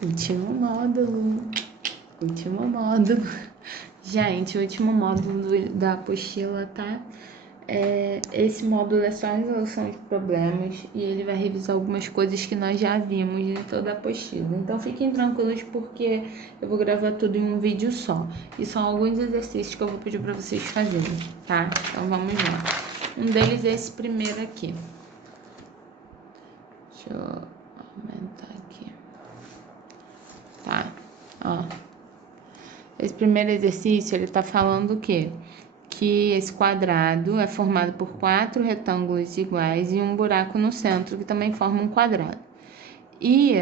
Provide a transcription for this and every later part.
Último módulo. Último módulo. Gente, o último módulo da apostila, tá? Esse módulo é só a resolução de problemas e ele vai revisar algumas coisas que nós já vimos em toda a apostila. Então fiquem tranquilos porque eu vou gravar tudo em um vídeo só. E são alguns exercícios que eu vou pedir para vocês fazerem, tá? Então vamos lá. Um deles é esse primeiro aqui. Deixa eu aumentar aqui. Tá, ó. Esse primeiro exercício, ele tá falando o quê? Que esse quadrado é formado por 4 retângulos iguais e um buraco no centro, que também forma um quadrado. E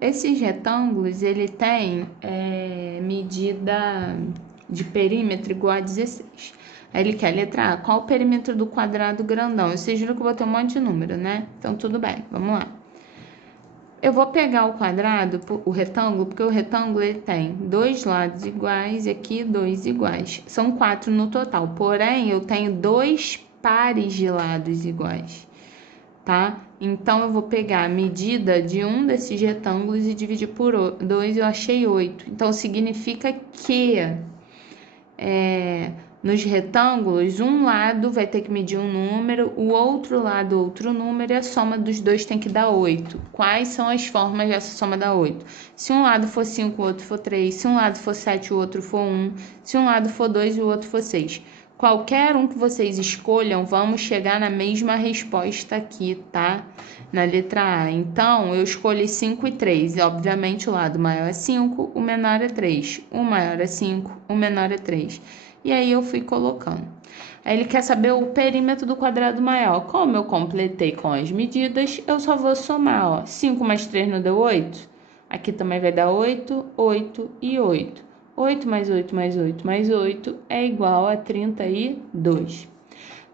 esses retângulos, ele tem medida de perímetro igual a 16. Aí ele quer, letra A, qual o perímetro do quadrado grandão? Vocês viram que eu botei um monte de número, né? Então, tudo bem, vamos lá. Eu vou pegar o quadrado, o retângulo, porque o retângulo ele tem 2 lados iguais e aqui 2 iguais. São 4 no total, porém eu tenho 2 pares de lados iguais, tá? Então eu vou pegar a medida de um desses retângulos e dividir por 2, eu achei 8. Então significa que nos retângulos, um lado vai ter que medir um número, o outro lado outro número, e a soma dos dois tem que dar 8. Quais são as formas dessa soma dar 8? Se um lado for 5, o outro for 3, se um lado for 7, o outro for 1, se um lado for 2 e o outro for 6. Qualquer um que vocês escolham, vamos chegar na mesma resposta aqui, tá? Na letra A. Então, eu escolhi 5 e 3. E, obviamente, o lado maior é 5, o menor é 3. O maior é 5, o menor é 3. E aí eu fui colocando. Aí ele quer saber o perímetro do quadrado maior. Como eu completei com as medidas, eu só vou somar, ó. 5 mais 3 não deu 8? Aqui também vai dar 8, 8 e 8. 8 mais 8 mais 8 mais 8 é igual a 32.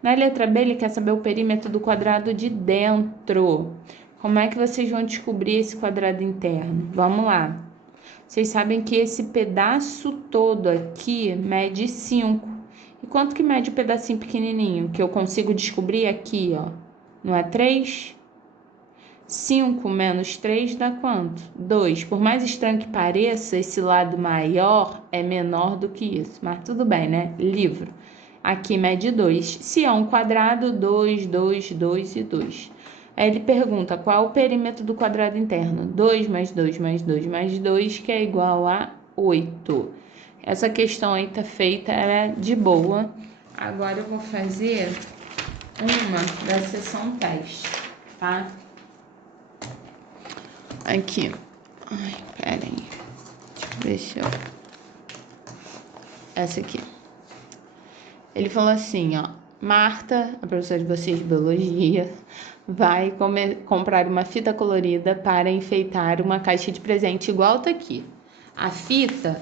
Na letra B, ele quer saber o perímetro do quadrado de dentro. Como é que vocês vão descobrir esse quadrado interno? Vamos lá. Vocês sabem que esse pedaço todo aqui mede 5. E quanto que mede o pedacinho pequenininho? Que eu consigo descobrir aqui, ó. Não é 3? 5 menos 3 dá quanto? 2. Por mais estranho que pareça, esse lado maior é menor do que isso. Mas tudo bem, né? Livro. Aqui mede 2. Se é um quadrado, 2, 2, 2 e 2. Aí ele pergunta qual é o perímetro do quadrado interno? 2 mais 2 mais 2 mais 2, que é igual a 8. Essa questão aí tá feita, ela é de boa. Agora eu vou fazer uma da seção teste, tá? Aqui. Ai, pera aí. Deixa eu... Essa aqui. Ele falou assim, ó. Marta, a professora de vocês de biologia, vai comprar uma fita colorida para enfeitar uma caixa de presente igual tá aqui. A fita,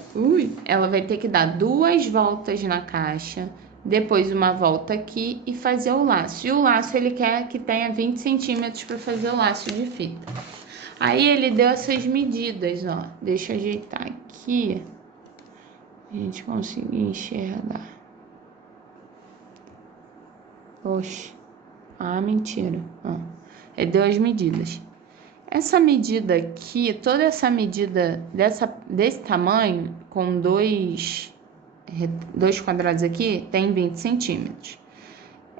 ela vai ter que dar 2 voltas na caixa, depois uma volta aqui e fazer o laço. E o laço ele quer que tenha 20 centímetros para fazer o laço de fita. Aí ele deu essas medidas, ó. Deixa eu ajeitar aqui. A gente conseguir enxergar. Oxe. Ah, mentira. Ele deu as medidas. Essa medida aqui, toda essa medida desse tamanho, com dois quadrados aqui, tem 20 centímetros.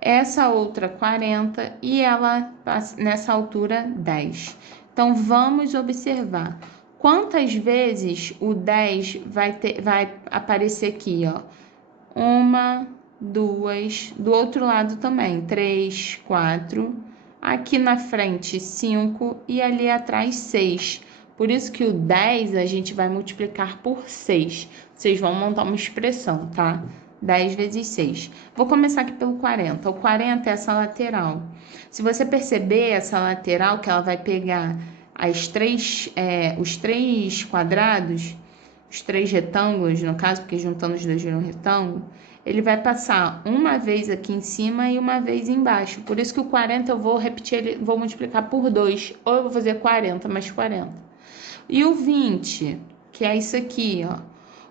Essa outra 40 e ela, nessa altura, 10. Então, vamos observar quantas vezes o 10 vai aparecer aqui, ó. 1, 2, do outro lado também, 3, 4, aqui na frente 5 e ali atrás 6. Por isso que o 10 a gente vai multiplicar por 6. Vocês vão montar uma expressão, tá? 10 vezes 6. Vou começar aqui pelo 40. O 40 é essa lateral. Se você perceber essa lateral, que ela vai pegar os 3 quadrados, os 3 retângulos, no caso, porque juntando os dois vira um retângulo, ele vai passar uma vez aqui em cima e uma vez embaixo. Por isso que o 40 eu vou repetir, vou multiplicar por 2. Ou eu vou fazer 40 mais 40. E o 20, que é isso aqui, ó.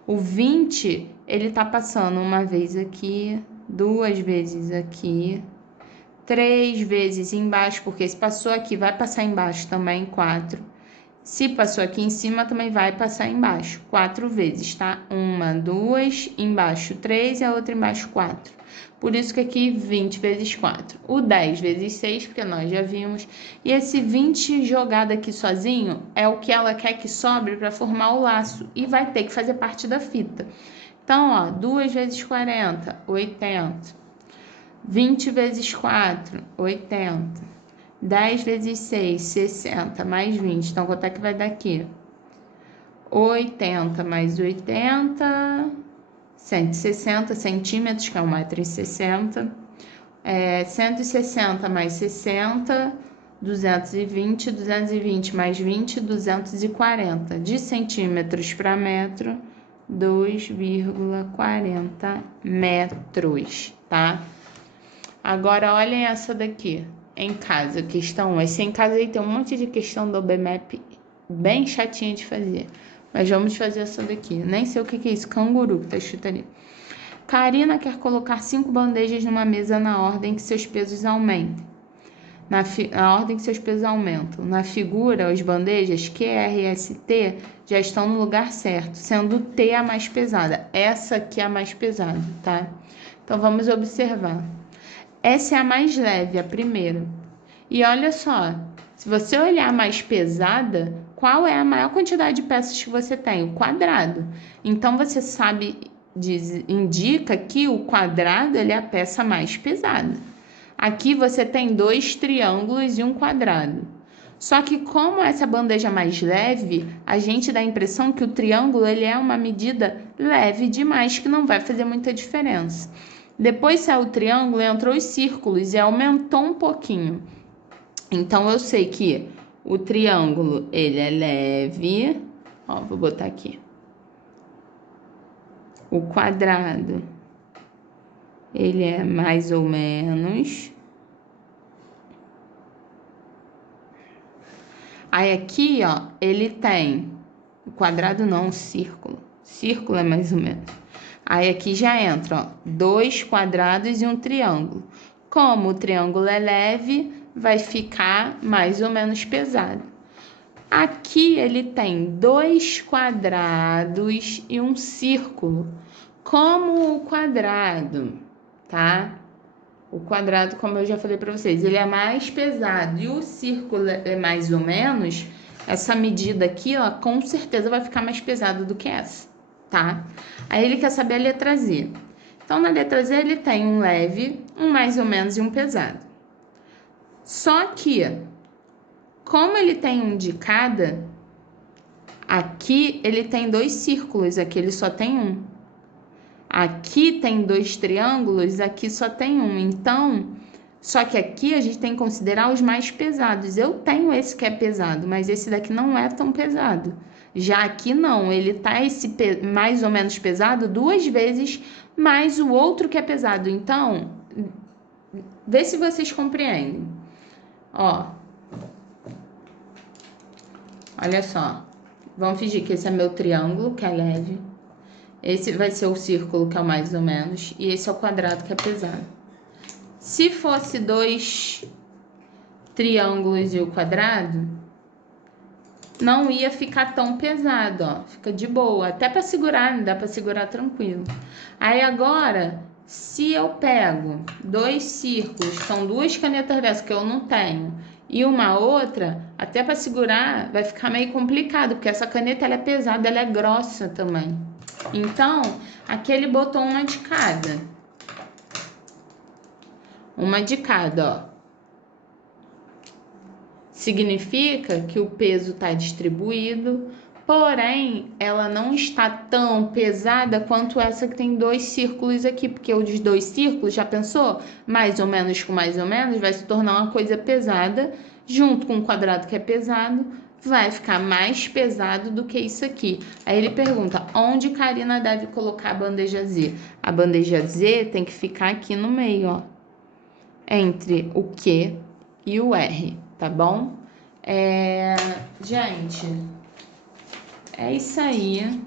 O 20, ele tá passando uma vez aqui, 2 vezes aqui, 3 vezes embaixo, porque se passou aqui, vai passar embaixo também, 4. Se passou aqui em cima, também vai passar embaixo. 4 vezes, tá? 1, 2, embaixo 3 e a outra embaixo 4. Por isso que aqui 20 vezes 4. O 10 vezes 6, porque nós já vimos. E esse 20 jogado aqui sozinho é o que ela quer que sobre para formar o laço. E vai ter que fazer parte da fita. Então, ó, 2 vezes 40, 80. 20 vezes 4, 80. 10 vezes 6, 60, mais 20. Então, quanto é que vai dar aqui? 80 mais 80, 160 centímetros, que é 1,60 m. 160 mais 60, 220. 220 mais 20, 240. De centímetros para metro, 2,40 metros, tá? Agora, olhem essa daqui. Em casa, questão 1. Esse em casa aí tem um monte de questão do OBMAP bem chatinha de fazer. Mas vamos fazer essa daqui. Nem sei o que é isso. Canguru que tá escrito ali. Karina quer colocar 5 bandejas numa mesa na ordem que seus pesos aumentem. Na ordem que seus pesos aumentam. Na figura, as bandejas Q, R, S, T já estão no lugar certo, sendo T a mais pesada. Essa aqui é a mais pesada, tá? Então, vamos observar. Essa é a mais leve, a primeira. E olha só, se você olhar a mais pesada, qual é a maior quantidade de peças que você tem? O quadrado. Então, você sabe, indica que o quadrado ele é a peça mais pesada. Aqui você tem 2 triângulos e um quadrado. Só que como essa bandeja é mais leve, a gente dá a impressão que o triângulo ele é uma medida leve demais, que não vai fazer muita diferença. Depois saiu o triângulo, entrou os círculos e aumentou um pouquinho. Então, eu sei que o triângulo, ele é leve. Ó, vou botar aqui. O quadrado, ele é mais ou menos. Aí, aqui, ó, ele tem... O quadrado não, o círculo. Círculo é mais ou menos. Aí, aqui já entra, ó, 2 quadrados e um triângulo. Como o triângulo é leve, vai ficar mais ou menos pesado. Aqui ele tem 2 quadrados e um círculo. Como o quadrado, tá? O quadrado, como eu já falei para vocês, ele é mais pesado e o círculo é mais ou menos. Essa medida aqui, ó, com certeza vai ficar mais pesado do que essa, tá? Aí ele quer saber a letra Z. Então, na letra Z ele tem um leve, um mais ou menos e um pesado. Só que, como ele tem um de cada, aqui ele tem 2 círculos, aqui ele só tem um. Aqui tem 2 triângulos, aqui só tem um. Então, só que aqui a gente tem que considerar os mais pesados. Eu tenho esse que é pesado, mas esse daqui não é tão pesado. Já aqui não, ele tá esse mais ou menos pesado 2 vezes mais o outro que é pesado. Então, vê se vocês compreendem. Ó, olha só. Vamos fingir que esse é meu triângulo, que é leve. Esse vai ser o círculo, que é o mais ou menos. E esse é o quadrado, que é pesado. Se fosse 2 triângulos e o quadrado, não ia ficar tão pesado, ó. Fica de boa. Até para segurar, dá para segurar tranquilo. Aí agora, se eu pego 2 círculos, são 2 canetas dessas que eu não tenho, e uma outra, até para segurar, vai ficar meio complicado, porque essa caneta ela é pesada, ela é grossa também. Então, aqui ele botou uma de cada. Uma de cada, ó. Significa que o peso está distribuído, porém, ela não está tão pesada quanto essa que tem 2 círculos aqui, porque o dos 2 círculos, já pensou? Mais ou menos com mais ou menos, vai se tornar uma coisa pesada, junto com o quadrado que é pesado, vai ficar mais pesado do que isso aqui. Aí ele pergunta, onde Karina deve colocar a bandeja Z? A bandeja Z tem que ficar aqui no meio, ó, entre o Q e o R, tá bom? Gente, é isso aí.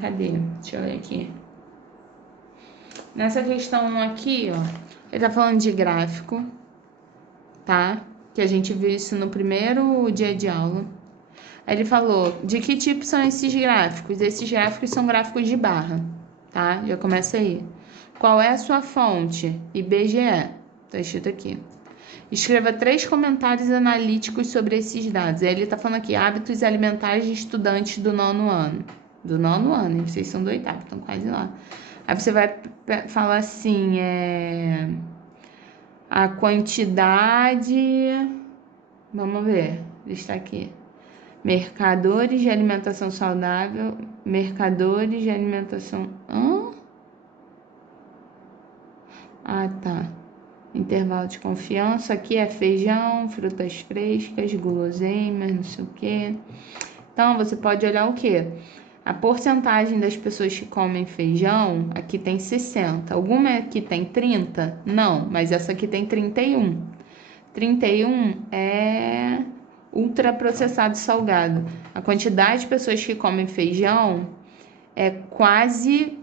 Cadê? Deixa eu ver aqui. Nessa questão aqui, ó, ele tá falando de gráfico, tá? que a gente viu isso no primeiro dia de aula. Aí ele falou, de que tipo são esses gráficos? Esses gráficos são gráficos de barra, tá? Já começa aí. Qual é a sua fonte? IBGE, tá escrito aqui. Escreva 3 comentários analíticos sobre esses dados. Aí ele tá falando aqui, hábitos alimentares de estudantes do 9º ano. Do 9º ano, hein? Vocês são do 8º, estão quase lá. Aí você vai falar assim, a quantidade... Vamos ver, está aqui. Mercadores de alimentação saudável, mercadores de alimentação... Ah, tá. Intervalo de confiança, aqui é feijão, frutas frescas, guloseimas, não sei o quê. Então, você pode olhar o quê? A porcentagem das pessoas que comem feijão, aqui tem 60. Alguma aqui tem 30? Não, mas essa aqui tem 31. 31 é ultraprocessado salgado. A quantidade de pessoas que comem feijão é quase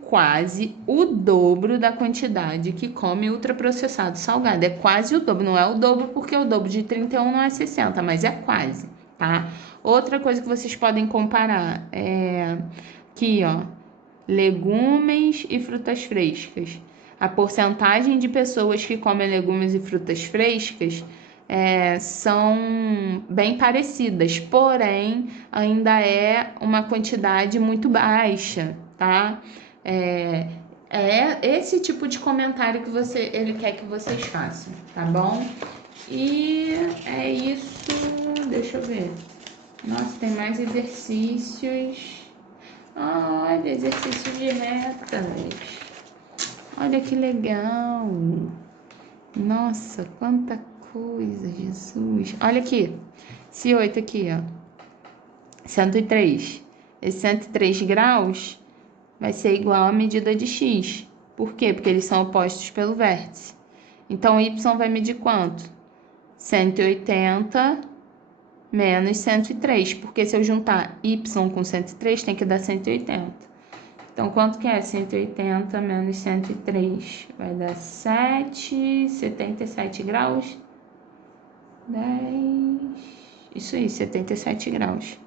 o dobro da quantidade que come ultraprocessado salgado. É quase o dobro, não é o dobro porque o dobro de 31 não é 60, mas é quase, tá? Outra coisa que vocês podem comparar é aqui, ó, legumes e frutas frescas. A porcentagem de pessoas que comem legumes e frutas frescas são bem parecidas, porém ainda é uma quantidade muito baixa, tá? É esse tipo de comentário que ele quer que vocês façam, tá bom? E é isso, deixa eu ver. Nossa, tem mais exercícios. Olha, exercício de retas. Olha que legal. Nossa, quanta coisa, Jesus. Olha aqui, esse 8 aqui, ó. 103. Esse 103 graus vai ser igual à medida de x. Por quê? Porque eles são opostos pelo vértice. Então, y vai medir quanto? 180 menos 103. Porque se eu juntar y com 103, tem que dar 180. Então, quanto que é 180 menos 103? Vai dar 77 graus. 10... Isso aí, 77 graus.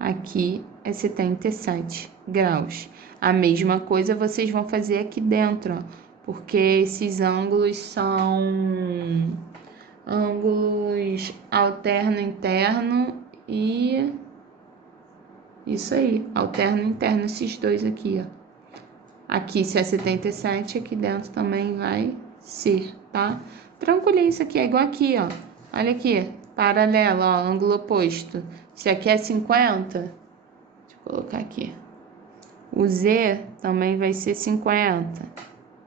Aqui é 77 graus. A mesma coisa vocês vão fazer aqui dentro, ó, porque esses ângulos são ângulos alterno-interno e... Isso aí, alterno-interno, esses dois aqui, ó. Aqui se é 77, aqui dentro também vai ser, tá? Tranquilinho, isso aqui é igual aqui, ó. Olha aqui, paralelo, ó, ângulo oposto. Se aqui é 50, deixa eu colocar aqui. O Z também vai ser 50,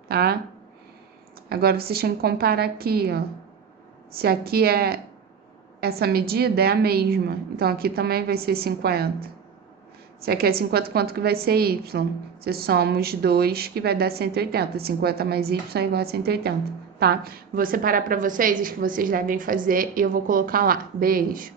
tá? Agora, vocês têm que comparar aqui, ó. Se aqui essa medida é a mesma, então aqui também vai ser 50. Se aqui é 50, quanto que vai ser y? Você soma os dois, que vai dar 180. 50 mais y é igual a 180, tá? Vou separar para vocês os que vocês devem fazer e eu vou colocar lá. Beijo!